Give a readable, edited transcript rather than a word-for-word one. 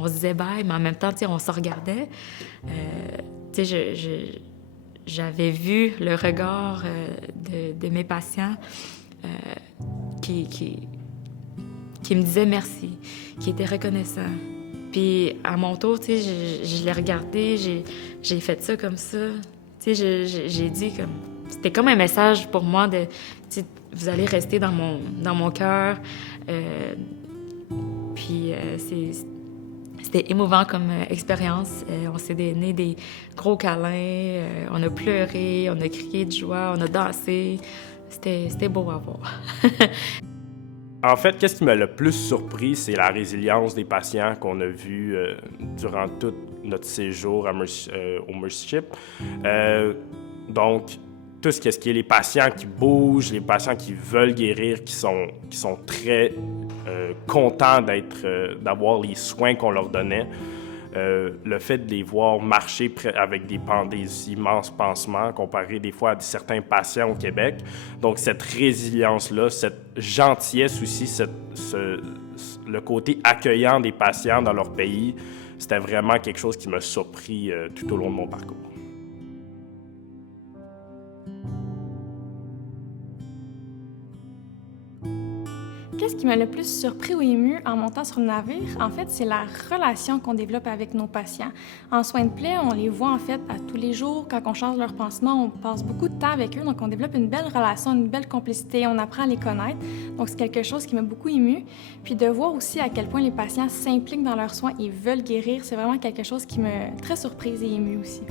on se disait bye, mais en même temps, tu sais, on se regardait. Tu sais, j'avais vu le regard de mes patients qui me disaient merci, qui étaient reconnaissants. Puis à mon tour, tu sais, je l'ai regardé, j'ai fait ça comme ça. Tu sais, j'ai dit comme... C'était comme un message pour moi de... Tu sais, vous allez rester dans mon cœur. Puis c'était émouvant comme expérience. On s'est donné des gros câlins, on a pleuré, on a crié de joie, on a dansé. C'était beau à voir. En fait, qu'est-ce qui m'a le plus surpris, c'est la résilience des patients qu'on a vus durant tout notre séjour au Mercy Ship. Donc, tout ce qui est les patients qui bougent, les patients qui veulent guérir, qui sont très contents d'avoir les soins qu'on leur donnait. Le fait de les voir marcher avec des immenses pansements comparé des fois à certains patients au Québec. Donc, cette résilience-là, cette gentillesse aussi, le côté accueillant des patients dans leur pays, c'était vraiment quelque chose qui m'a surpris tout au long de mon parcours. Qu'est-ce qui m'a le plus surpris ou ému en montant sur le navire? En fait, c'est la relation qu'on développe avec nos patients. En soins de plaie, on les voit en fait à tous les jours. Quand on change leur pansement, on passe beaucoup de temps avec eux. Donc, on développe une belle relation, une belle complicité. On apprend à les connaître. Donc, c'est quelque chose qui m'a beaucoup ému. Puis de voir aussi à quel point les patients s'impliquent dans leurs soins et veulent guérir, c'est vraiment quelque chose qui m'a très surprise et émue aussi.